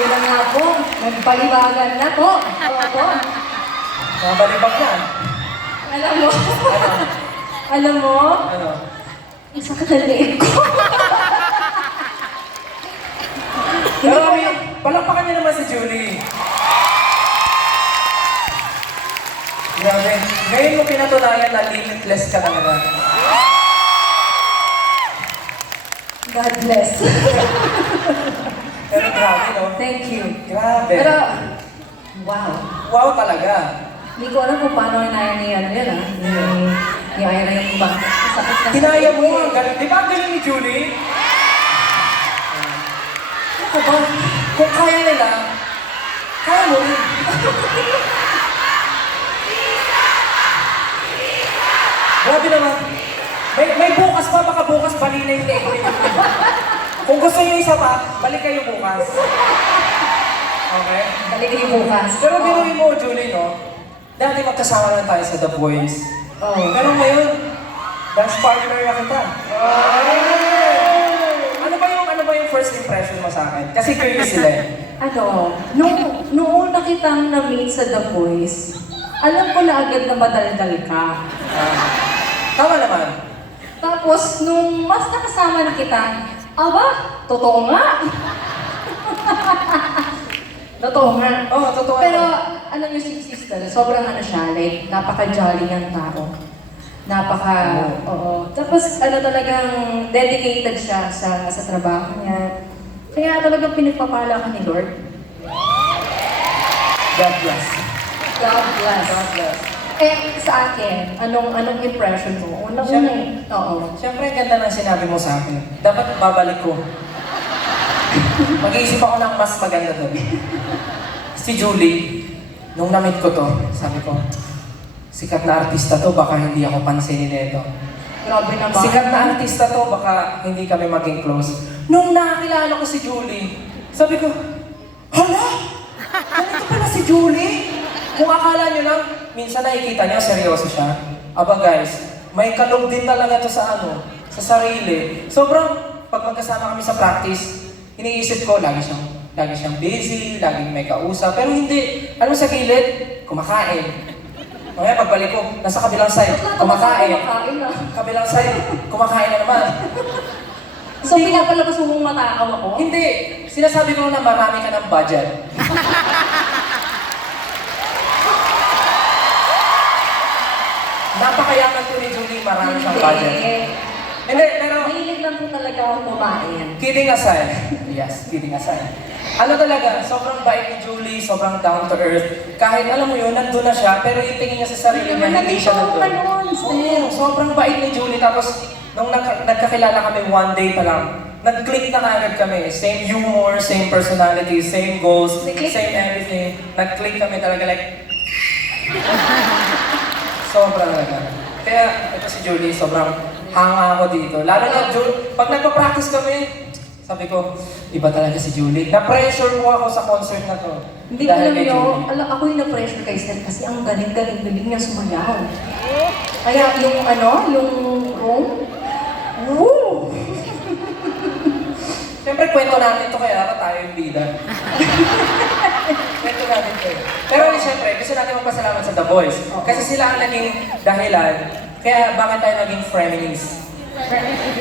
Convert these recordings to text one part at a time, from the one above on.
Yun na nga po, nagpalibagan na po. Opo. Mga balibag yan. Alam mo, Ano? alam mo, Ano? ang sakit ng leeg ko. Pero kami, palakpakan niyo naman si Julie. Grabe. Ngayon mo pinatunayan na limitless ka talaga. God bless. Pero grabe, no? Thank you. Grabe. Pero, wow. Wow talaga. Hindi ko alam kung paano inaya ni ano yun ni Ira yung iba. Sakit na Kinaya mo sakit nga. eh. Galing. Di ba ang galing ni Julie? Ako ba? Kung kaya nila, kaya mo rin. Grabe naman. May bukas pa, baka bukas bali na yung leg ni Julie. Kung gusto niyo isa pa, balik kayo bukas. Okay? Balik yung bukas. Pero biruin mo, Julie, no? Dati magkasama lang tayo sa The Boys. Oo. Pero ngayon, dance partner na kita. Ano ba yung first impression mo sa akin? Kasi curious sila eh. Ano, nung una kitang na-meet sa The Voice, alam ko na agad na madaldal ka. Tama naman. Tapos, nung mas nakasama na kita, aba, totoo nga. Totoo nga. Oo, totoo. Pero, alam niyo si sister, sobrang ano siya, like, napaka-jolly niyang tao. Oo. Tapos, ano talagang dedicated siya sa trabaho niya. Kaya talagang pinagpapala ka ni Lord. God bless. God bless. God bless. Eh, sa akin, anong impression mo? Una-una eh. Oo. Siyempre, ang ganda ng sinabi mo sa akin. Dapat babalik ko. Mag-iisip ako ng mas maganda doon. Si Julie, nung na-meet ko to, sabi ko, sikat na artista to, baka hindi ako pansinin nito. Grabe naman. Sikat na artista to, baka hindi kami maging close. Nung nakakilala ko si Julie, sabi ko, hala! Ganito pala si Julie? Kung akala nyo lang, minsan nakikita nyo, seryoso siya. Aba guys, may kalog din talaga to sa sa sarili. Sobrang, pag magkasama kami sa practice, iniisip ko, lagi siyang busy, laging may kausap. Pero hindi, sa gilid, kumakain. Mamaya pagbalik ko, nasa kabilang side, kumakain. Kumakain na. Kabilang side, kumakain na naman. So, pinapalabas mo mong matakaw ako? Hindi, sinasabi ko na marami ka ng budget. Napakayaman ko ni Julie, marami siyang budget. Hindi, pero Mahilig lang po talaga ako kumain. kidding aside, yes, kidding aside. Ano talaga, sobrang bait ni Julie, sobrang down to earth. Kahit alam mo yun, nandun na siya, pero yung tingin niya sa sarili niya, hindi siya nandun. Oo, sobrang bait ni Julie. Tapos, nung nagkakilala kami one day pa lang, nag-click na kagad kami. Same humor, same personality, same goals, same everything. Nag-click kami talaga like... Sobrang talaga. Kaya, ito si Julie, sobrang hanga ako dito. Lalo na, pag nagpa-practice kami, sabi ko, iba talaga si Julie. Na-pressure mo ako sa concert na to. Hindi ko alam nyo, ako yung na-pressure kay Seth kasi ang galing-galing niya sumayaw. Kaya yung room, woo! Siyempre, kwento natin to kaya tayo yung bida. Kwento natin to. Pero siyempre, gusto natin magpasalamat sa The Boys. Kasi sila ang naging dahilan. Kaya bakit tayo naging frenemies?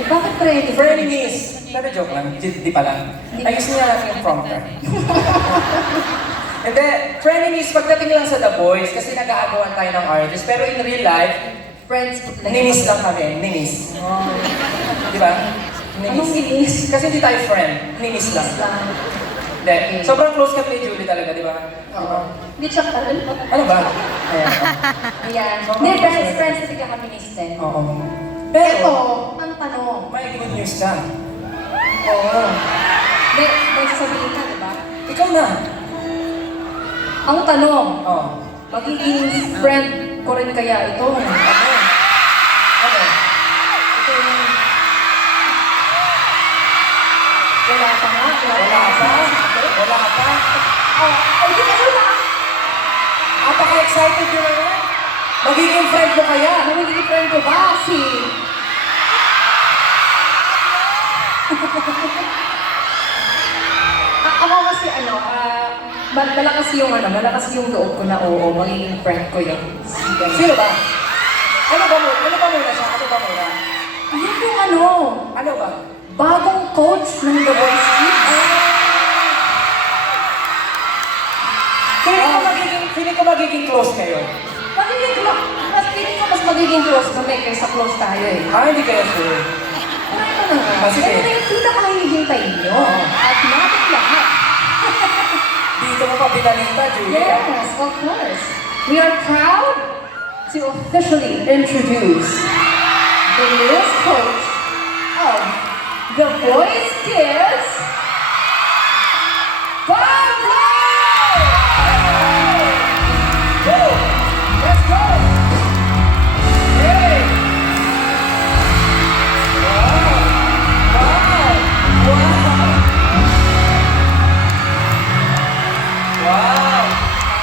Bakit ready? Frenemies! Pero joke lang, di pala. Ayusin nga natin yung prompter. Hindi, frenemies pagdating lang sa The Boys kasi nag-aagawan tayo ng artist. Pero in real life, Friends, like... ninis lang kami. Ninis. Oh. Di ba? Anong ninis? Kasi hindi tayo friend. Ninis lang. Hindi. Sobrang close kami ni Julie talaga, di ba? Oo. Hindi siya karoon. Ano ba? Ayan. Ayan. So, Hindi, friends, friends talaga kami ni Seth. Oo. Ito, Pero, ang tanong. may good news ka. Oo. May sasabihin ka, di ba? Ikaw na. Ang tanong, Oo. magiging friend ko rin kaya ito? Ano? Ito yung... Wala pa nga. Wala pa. Wala pa. Oh, ay, di kayo na. Apaka-excited nyo naman. Magiging friend mo kaya. Magiging friend ko ba? Ako kasi malakas yung loob ko na oo, magiging friend ko yun. Sino ba? Ano ba muna siya? Ano ba muna? Yun yung Ano ba? bagong coach ng The Voice Kids. Feeling ko magiging close kayo. Feeling ko mas magiging close kami kaysa close tayo eh. Hindi kayo sure. Pero ito na nga. Sige. Ito na yung pinakahihintay nyo. At natin lahat. Dito mo pa binalita, Julia. Yes, of course. We are proud to officially introduce the newest coach of The Voice Kids, Pablo! Woo! Let's go! Hey! Wow! Wow!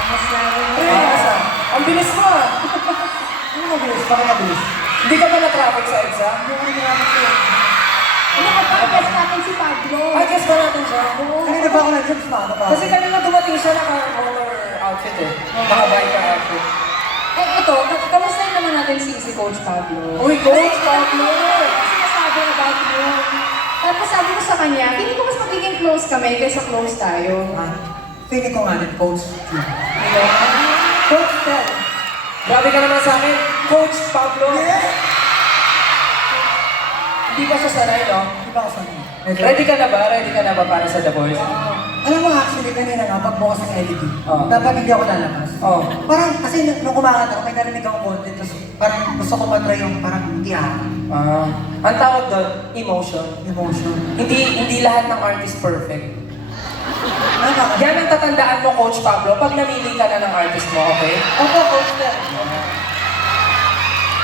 Mas namin. Ang bilis mo ah! Ano mabilis? Bakit mabilis? Hindi ka ba na-traffic sa EDSA? Ano ka ba? Guess natin si Pablo. Guess ba natin siya? Kanina ba ako nag-trips na? Ano pa? Kasi kanina dumating siya naka-color outfit eh. Naka-biker outfit. Ito, kamusta naman natin si Coach Pablo? Uy, Coach Pablo! Ano sinasabi about mo? Tapos sabi ko sa kanya, hindi ko mas magiging close kami kaysa close tayo. Feeling ko nga din, Coach Q. Coach Tel. Grabe ka naman sa akin, Coach Pablo! Hindi pa siya sanay, no? Di ba ako sanay? Ready ka na ba? Ready ka na ba para sa The Voice? Alam mo actually, kanina nga, pagbukas ng LED, Oo. dapat hindi ako lalabas. Oo. Parang, kasi nung kumakanta ako, may narinig akong konti, tapos parang gusto ko matry yung parang tiyakan, Ang tawag doon, emotion. emotion. Hindi lahat ng artist perfect. Ano ba? Yan ang tatandaan mo, Coach Pablo, pag namili ka na ng artist mo, okay? Opo, Coach Tel.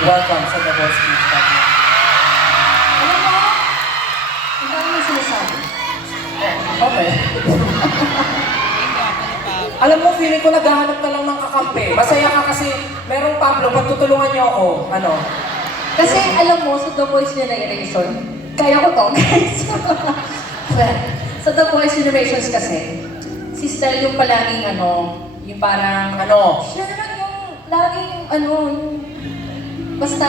Welcome sa The Voice Kids, Pablo. Alam mo, ang dami mo sinasabi. Okay. Alam mo, feeling ko naghahanap ka lang ng kakampi. Masaya ka kasi merong Pablo, pagtutulungan niyo ako. Ano? Kasi alam mo, sa The Voice Generation, kaya ko to, guys. Well, sa The Voice Generations kasi, si Stel yung palaging yung parang, siya lang yung laging, basta,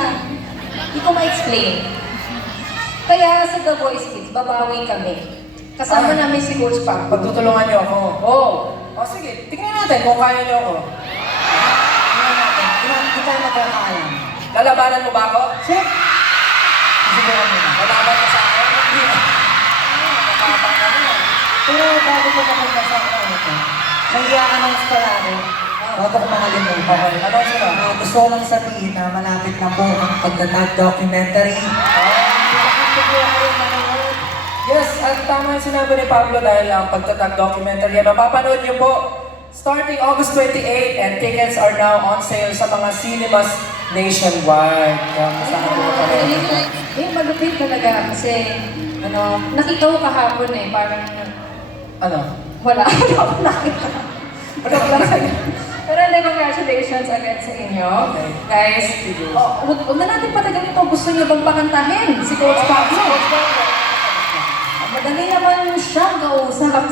hindi ko ma-explain. Kaya sa The Voice Kids, babawi kami. Kasama namin si Coach Pablo. Pagtutulungan niyo ako. Oh. O sige, tingnan natin kung kaya niyo ako. Tingnan natin. Hindi tayo magkakaalam. Lalabanan mo ba ako? Chef! Susubukan mo na. Lalaban ka sa akin? Hindi. Nakakabang ka na. Pero bago ko papunta sa ano ko, may i-announce pala ako. Bago ko makalimutan. Okay, ano sila? Gusto ko lang sabihin na malapit na po ang pagtatag documentary. Yes, at tama yung sinabi ni Pablo dahil ang pagtatag documentary yan. Mapapanood niyo po starting August 28 and tickets are now on sale sa mga cinemas nationwide. Kaya masama po Eh, malupit talaga kasi, nakita ko kahapon parang, Ano? wala akong nakita. Wala lang sa'yo. Pero hindi, congratulations again sa inyo. Okay. Guys, huwag na natin patagalin ito. Gusto niyo bang pakantahin si Coach Pablo? Madali naman siyang kausap.